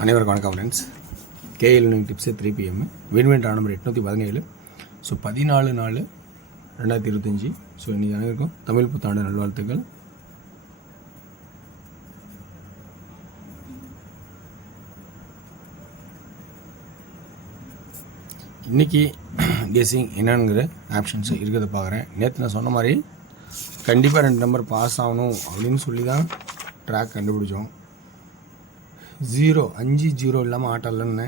அனைவருக்கும் வணக்கம் friends. KL learning tips 3 PM win number 817. So 14/4/2025. So இன்றைக்கி அனைவருக்கும் தமிழ் புத்தாண்டு நல்வாழ்த்துக்கள். இன்றைக்கி கெஸ்ஸிங் என்னங்கிற ஆப்ஷன்ஸ் இருக்கிறத பார்க்குறேன். நேற்று நான் சொன்ன மாதிரி கண்டிப்பாக 2 நம்பர் பாஸ் ஆகணும் அப்படின்னு சொல்லி தான் ட்ராக் கண்டுபிடிச்சோம். 5-0 இல்லாமல் ஆட்டம் இல்லைன்னு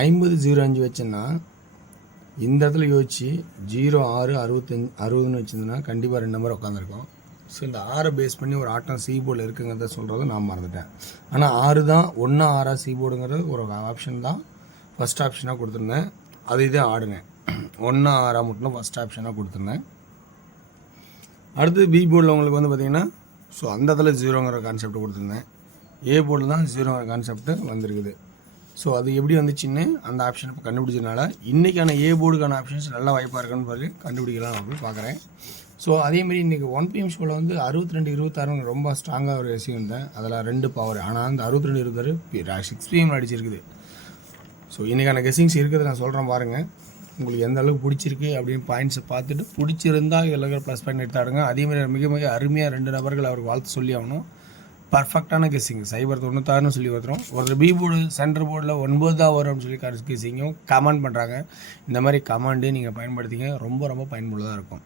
50-0-5 வச்சேன்னா இந்த இடத்துல யோசிச்சு 0-6-65-60ன்னு வச்சுருந்தேன்னா கண்டிப்பாக 2 நம்பர் உட்காந்துருக்கோம். ஸோ இந்த 6 பேஸ் பண்ணி ஒரு ஆட்டம் சி போர்டில் இருக்குங்கிறத சொல்கிறது நான் மறந்துட்டேன். ஆனால் 6 தான் 1-6 சி போர்டுங்கிறது ஒரு ஆப்ஷன் தான் ஃபஸ்ட் ஆப்ஷனாக கொடுத்துருந்தேன். அதை இதே ஆடுனேன். 1-6 மட்டும் ஃபஸ்ட் ஆப்ஷனாக கொடுத்துருந்தேன். அடுத்து பி போர்டில் உங்களுக்கு வந்து பார்த்திங்கன்னா ஸோ அந்த இடத்துல 0ங்கிற கான்செப்ட் கொடுத்துருந்தேன். ஏ போர்டில் தான் 0ங்கிற கான்செப்ட்டு வந்திருக்குது. ஸோ அது எப்படி வந்துச்சுன்னு அந்த ஆப்ஷன் இப்போ கண்டுபிடிச்சதுனால இன்றைக்கான ஏ போர்டுக்கான ஆப்ஷன்ஸ் நல்லா வாய்ப்பாக இருக்குன்னு சொல்லி கண்டுபிடிக்கலாம் அப்படின்னு பார்க்குறேன். ஸோ அதேமாதிரி இன்றைக்கி 1 PM ஷோவில் வந்து 62-26 ரொம்ப ஸ்ட்ராங்காக ஒரு விஷயம் இருந்தேன். அதில் 2 பவர். ஆனால் அந்த 62-26 6 PM அடிச்சிருக்குது. ஸோ இன்றைக்கான கெஸ்ஸிங்ஸ் இருக்கிறது நான் சொல்கிறேன் பாருங்கள். உங்களுக்கு எந்த அளவுக்கு பிடிச்சிருக்கு அப்படின்னு பாயிண்ட்ஸை பார்த்துட்டு பிடிச்சிருந்தால் இதில் இருக்கிற ப்ளஸ் பாயிண்ட் எடுத்தாடுங்க. அதேமாதிரி மிக மிக அருமையாக 2 நபர்கள் அவருக்கு வாழ்த்து சொல்லி ஆகணும். பர்ஃபெக்டான கெஸ்ஸிங் 0-96 சொல்லி வந்துடும். ஒரு பி போர்டு சென்டர் போர்டில் 9 தான் வரும்னு சொல்லி கெஸ்ஸிங்கும் கமெண்ட் பண்ணுறாங்க. இந்த மாதிரி கமெண்டு நீங்கள் பயன்படுத்திங்க, ரொம்ப ரொம்ப பயனுள்ளதாக இருக்கும்.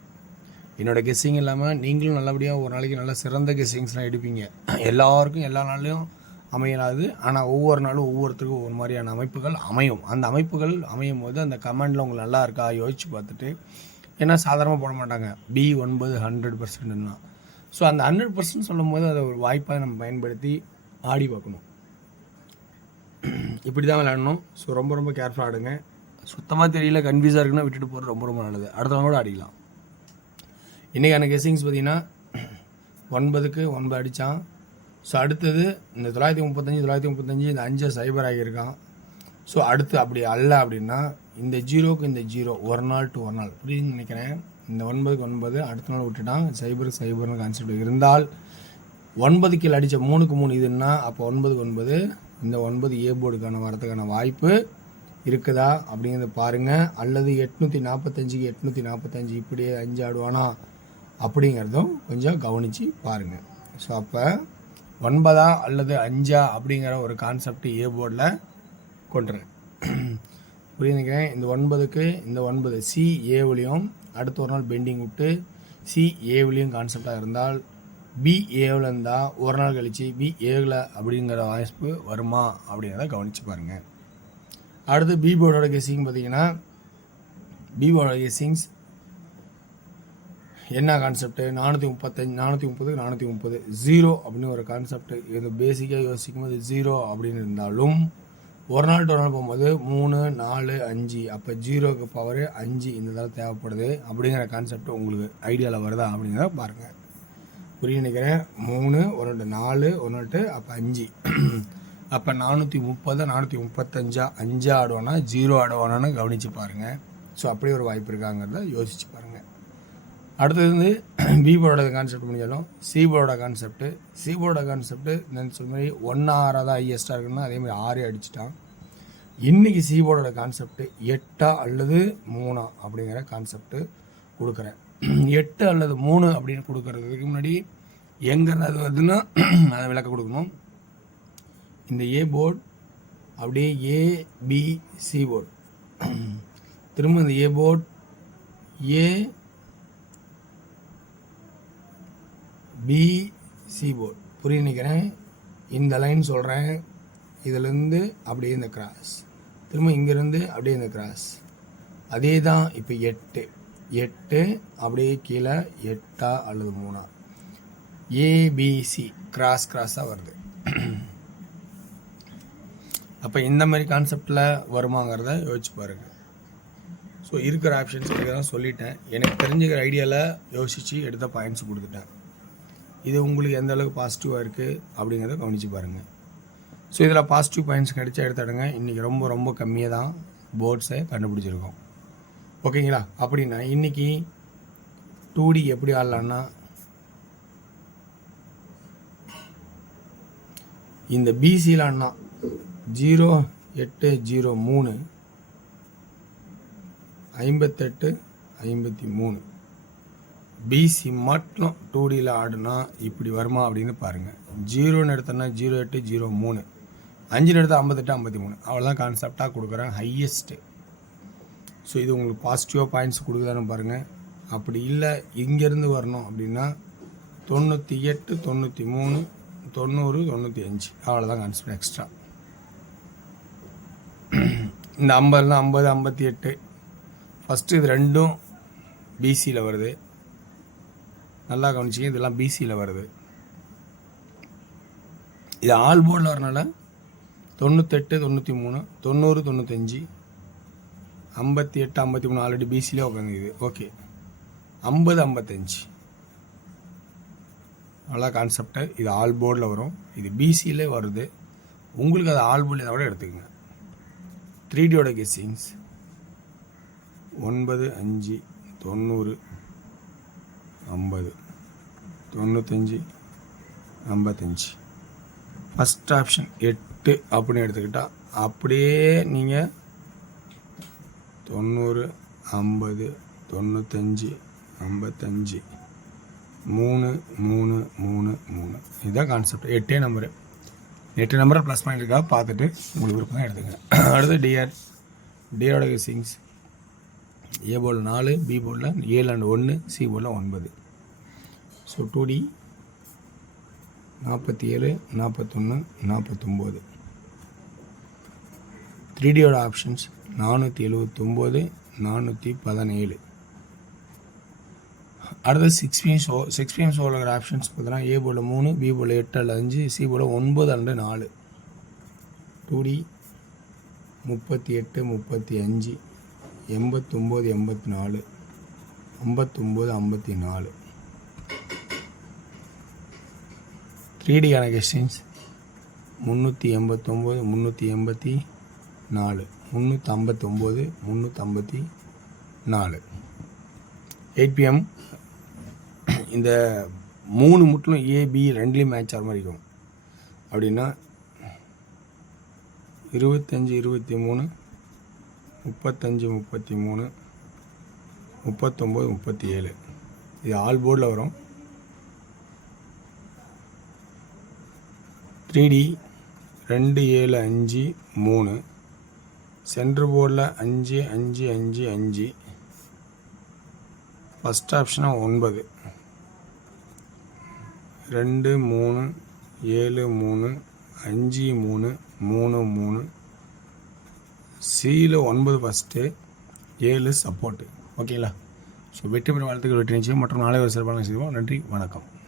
என்னோடய கெஸ்ஸிங் இல்லாமல் நீங்களும் நல்லபடியாக ஒரு நாளைக்கு நல்ல சிறந்த கெஸ்ஸிங்ஸ்லாம் எடுப்பீங்க. எல்லாருக்கும் எல்லா நாள்லையும் அமையலாது. ஆனால் ஒவ்வொரு நாளும் ஒவ்வொருத்தருக்கும் ஒரு மாதிரியான அமைப்புகள் அமையும். அந்த அமைப்புகள் அமையும் போது அந்த கமெண்டில் உங்களுக்கு நல்லா இருக்கா யோசிச்சு பார்த்துட்டு, ஏன்னா சாதாரணமாக போட மாட்டாங்க B9 100%ன்னா. ஸோ அந்த 100% சொல்லும் போது அதை ஒரு வாய்ப்பாக நம்ம பயன்படுத்தி ஆடி பார்க்கணும். இப்படி தான் விளையாடணும். ஸோ ரொம்ப ரொம்ப கேர்ஃபுல்லாக ஆடுங்க. சுத்தமாக தெரியல கன்ஃபியூஸாக இருக்குன்னா விட்டுட்டு போகிறது ரொம்ப ரொம்ப நல்லது. அடுத்தவங்க கூட அடிக்கலாம். இன்றைக்கான கெஸ்ஸிங்ஸ் பார்த்திங்கன்னா 9க்கு 9 அடித்தான். ஸோ அடுத்தது இந்த 935 இந்த 5 சைபர் ஆகியிருக்கான். ஸோ அடுத்து அப்படி அல்ல அப்படின்னா இந்த 0க்கு இந்த 0 ஒரு நாள் டு ஒரு நாள் புரியுதுன்னு நினைக்கிறேன். இந்த 9க்கு 9 அடுத்த நாள் விட்டுட்டான். சைபர்னு கான்செப்ட் இருந்தால் 9 கீழே அடித்த 3க்கு 3 இதுன்னா அப்போ 9க்கு 9 இந்த 9 ஏ போர்டுக்கான வரதுக்கான வாய்ப்பு இருக்குதா அப்படிங்கிறத பாருங்கள். அல்லது 845க்கு 845 இப்படியே 5 ஆடுவானா அப்படிங்கிறதும் கொஞ்சம் கவனித்து பாருங்கள். ஸோ அப்போ 9 அல்லது 5 அப்படிங்கிற ஒரு கான்செப்ட் ஏ போர்டில் கொண்டுறேன். புரியுதுக்கிறேன். இந்த 9க்கு இந்த 9 சி ஏவிலையும் அடுத்த ஒரு நாள் பெண்டிங் விட்டு சி ஏவிலையும் கான்செப்டாக இருந்தால் பி ஏவில் இருந்தால் ஒரு நாள் கழித்து பி ஏவில் அப்படிங்கிற வாய்ப்பு வருமா அப்படிங்கிறத கவனித்து பாருங்கள். அடுத்து பி போர்டோட கெஸ்ஸிங் பார்த்திங்கன்னா பி போர்டோட கெஸ்ஸிங்ஸ் என்ன கான்செப்ட் 430 0 அப்படின்னு ஒரு கான்செப்ட். இது பேசிக்காக யோசிக்கும் போது 0 அப்படின்னு இருந்தாலும் ஒரு நாள் போகும்போது 3 4 5 அப்போ 0க்கு பவர் 5 இந்த தடவை தேவைப்படுது அப்படிங்கிற கான்செப்ட் உங்களுக்கு ஐடியாவில் வருதா அப்படிங்கிறத பாருங்கள். புரிய நினைக்கிறேன். 3 1 4 1 அப்போ 5 அப்போ 430 435 5 ஆடுவானா 0 ஆடுவானான்னு கவனித்து பாருங்கள். ஸோ அப்படியே ஒரு வாய்ப்பு இருக்காங்கிறத யோசித்து பாருங்கள். அடுத்தது வந்து பி போர்டோட கான்செப்ட் முடிஞ்சாலும் சி போர்டோட கான்செப்ட்டு நான் சொன்ன மாதிரி 1-6 தான் ஹையஸ்ட்டாக இருக்குன்னா அதேமாதிரி 6 அடிச்சிட்டான். இன்றைக்கி சி போர்டோட கான்செப்ட்டு 8 அல்லது 3 அப்படிங்கிற கான்செப்ட்டு கொடுக்குறேன். 8 அல்லது 3 அப்படின்னு கொடுக்கறதுக்கு முன்னாடி எங்கே அது வருதுன்னா அதை விளக்க கொடுக்கணும். இந்த ஏ போர்டு அப்படியே ஏபிசி போர்டு திரும்ப இந்த ஏ போர்டு ஏபிசி போர்டு புரிய நினைக்கிறேன். இந்த லைன் சொல்கிறேன். இதிலேருந்து அப்படியே இந்த கிராஸ் திரும்ப இங்கேருந்து அப்படியே இந்த கிராஸ் அதே தான். இப்போ 8 அப்படியே கீழே 8 அல்லது 3 ஏபிசி கிராஸாக வருது. அப்போ இந்த மாதிரி கான்செப்டில் வருமாங்கிறத யோசிச்சு பாருங்கள். ஸோ இருக்கிற ஆப்ஷன்ஸ் தான் சொல்லிட்டேன். எனக்கு தெரிஞ்சுக்கிற ஐடியாவில் யோசித்து எடுத்த பாயிண்ட்ஸ் கொடுத்துட்டேன். இது உங்களுக்கு எந்த அளவுக்கு பாசிட்டிவாக இருக்குது அப்படிங்கிறத கவனித்து பாருங்கள். ஸோ இதில் பாசிட்டிவ் பாயிண்ட்ஸ் கிடைச்சா எடுத்துடுங்க. இன்றைக்கி ரொம்ப ரொம்ப கம்மியாக தான் போர்ட்ஸை கண்டுபிடிச்சிருக்கோம். ஓகேங்களா? அப்படின்னா இன்றைக்கி 2D எப்படி ஆடலான்னா இந்த பிசியில் அண்ணா 0803 58 53 பிசி மட்டும் 2Dயில் ஆடுனா இப்படி வருமா அப்படின்னு பாருங்கள். 0ன்னு எடுத்தோன்னா 0803, 5ன்னு எடுத்தால் 58 53. அவ்வளோதான் கான்செப்டாக கொடுக்குறேன் ஹையஸ்ட்டு. ஸோ இது உங்களுக்கு பாசிட்டிவாக பாயிண்ட்ஸ் கொடுக்குதான்னு பாருங்கள். அப்படி இல்லை இங்கேருந்து வரணும் அப்படின்னா 98 93 90 95 அவ்வளோதான் கான்செப்ட். எக்ஸ்ட்ரா இந்த 50 58 ஃபஸ்ட்டு இது ரெண்டும் பிசியில் வருது. நல்லா கவனிச்சிங்க, இதெல்லாம் பிசியில் வருது. இது ஆல் போர்டில் வரனால 98 93 90 95 58 53 ஆல்ரெடி பிசியிலே உட்காந்துக்குது. ஓகே 50 55 நல்லா கான்செப்டு. இது ஆல் போர்டில் வரும், இது பிசியிலே வருது. உங்களுக்கு அது ஆல் போர்டில் கூட எடுத்துக்கங்க. 3Dயோட கெஸ்ஸிங்ஸ் 9 5 90 50 95 55. ஃபஸ்ட் ஆப்ஷன் 8 அப்படின்னு எடுத்துக்கிட்டால் அப்படியே நீங்கள் 90 50 95 55 3 3 3 3 இதுதான் கான்செப்ட். 8 நம்பரை ப்ளஸ் பண்ணியிருக்கா பார்த்துட்டு உங்களுக்கு விருப்பம் எடுத்துங்க. அடுத்து டிஆரோட கெஸ்ஸிங்ஸ் ஏ போர்டில் 4, பி போர்டில் 7 and 1, சி போர்டில் 9. So 2D 47 41 49. 3Dயோட ஆப்ஷன்ஸ் 479 417. அடுத்து 6PM ஷோவில் ஆப்ஷன்ஸ் பார்த்தீங்கன்னா ஏ போர்டில் 3, பி போர்டில் 8 அல்ல 5, சி போர்டில் 9 and 4. 2D 38 35 89 84 59 54. 3Dக்கான கெஸ்டின்ஸ் 389 384 359 354. 8PM இந்த 3 முட்டிலும் ஏபி ரெண்டுலேயும் மேட்ச் ஆகிற மாதிரி இருக்கும். அப்படின்னா 25 23 35 33 39 37. இது ஆல் போர்டில் வரும். 3D 2 7 5 3. சென்டர் போர்டில் 5 5 5 5. ஃபஸ்ட் ஆப்ஷனாக 9 2 3 7 3 5 3 3 3. சியில் 9 ஃபஸ்ட்டு, 7 சப்போர்ட்டு. ஓகேங்களா? ஸோ வெற்றி பெற வாழ்த்துக்கள், வெற்றி நிச்சயம் மற்றும் நாளை ஒரு சிறப்பான செய்வோம். நன்றி, வணக்கம்.